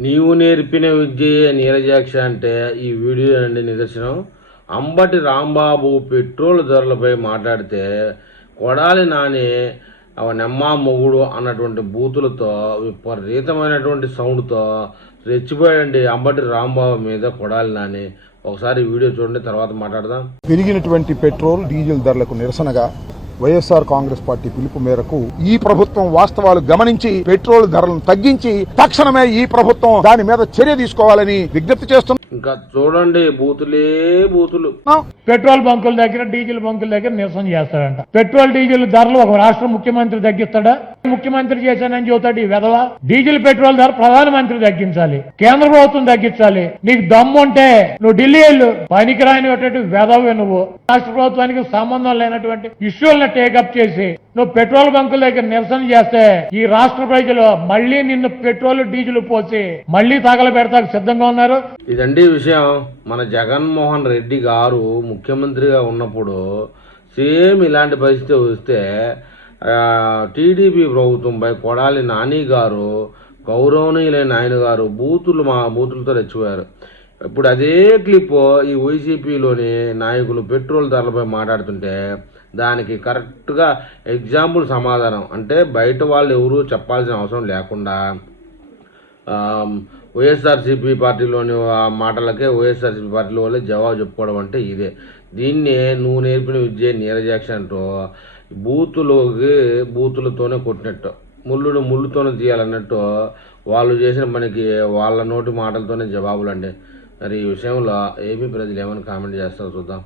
నీవు నేర్పిన విద్యే నీరజాక్ష అంటే ఈ వీడియో అండి నిదర్శనం. అంబటి రాంబాబు పెట్రోల్ ధరలపై మాట్లాడితే కొడాలి నాని నెమ్మా మొగుడు అన్నటువంటి బూతులతో విపరీతమైనటువంటి సౌండ్తో రెచ్చిపోయాడండి అంబటి రాంబాబు మీద కొడాలి నాని. ఒకసారి వీడియో చూడండి, తర్వాత మాట్లాడదాం. పెరిగినటువంటి పెట్రోల్ డీజిల్ ధరలకు నిరసనగా వైఎస్ఆర్ కాంగ్రెస్ పార్టీ పిలుపు మేరకు ఈ ప్రభుత్వం వాస్తవాలు గమనించి పెట్రోల్ ధరలను తగ్గించి తక్షణమే ఈ ప్రభుత్వం దాని మీద చర్య తీసుకోవాలని విజ్ఞప్తి చేస్తుంది. ఇంకా చూడండి, బూతులే బూతులు. పెట్రోల్ బంకుల దగ్గర డీజిల్ బంకుల దగ్గర నిరసన చేస్తాడంట. పెట్రోల్ డీజిల్ ధరలు ఒక రాష్ట్ర ముఖ్యమంత్రి తగ్గిస్తాడా? ముఖ్యమంత్రి చేశానని చెబుతాడు ఈ వెధవ. డీజిల్ పెట్రోల్ ధర ప్రధానమంత్రి తగ్గించాలి, కేంద్ర ప్రభుత్వం తగ్గించాలి. నీకు దమ్ముంటే నువ్వు ఢిల్లీ వెళ్ళు. పనికిరానిటువంటి వెధవే నువ్వు. రాష్ట్ర ప్రభుత్వానికి సంబంధం లేనటువంటి ఇష్యూలను టేకప్ చేసి నువ్వు పెట్రోల్ బంకుల దగ్గర నిరసన చేస్తే ఈ రాష్ట్ర ప్రజలు మళ్లీ నిన్ను పెట్రోల్ డీజిల్ పోసి మళ్లీ తగలబెడతాకు సిద్ధంగా ఉన్నారు. ఇదండి విషయం. మన జగన్మోహన్ రెడ్డి గారు ముఖ్యమంత్రిగా ఉన్నప్పుడు సేమ్ ఇలాంటి పరిస్థితి వస్తే టీడీపీ ప్రభుత్వంపై కొడాలి నాని గారు, గౌరవనీయులైన ఆయన గారు బూతులతో రెచ్చిపోయారు. ఇప్పుడు అదే క్లిప్ ఈ వైసీపీలోని నాయకులు పెట్రోల్ ధరలపై మాట్లాడుతుంటే దానికి కరెక్ట్గా ఎగ్జాంపుల్ సమాధానం అంటే బయట వాళ్ళు ఎవరు చెప్పాల్సిన అవసరం లేకుండా వైఎస్ఆర్సీపీ పార్టీలోని మాటలకే వైఎస్ఆర్సీపీ పార్టీలో వాళ్ళే జవాబు చెప్పుకోవడం అంటే ఇదే. దీన్నే నువ్వు నేర్పిన విద్య నీరజాక్ష అంటూ బూతులతోనే కొట్టినట్టు, ముళ్ళుతోనే తీయాలన్నట్టు వాళ్ళు చేసిన పనికి వాళ్ళ నోటి మాటలతోనే జవాబులు అండి. మరి ఈ విషయంలో ఏపీ ప్రజలు ఏమైనా కామెంట్ చేస్తారో చూద్దాం.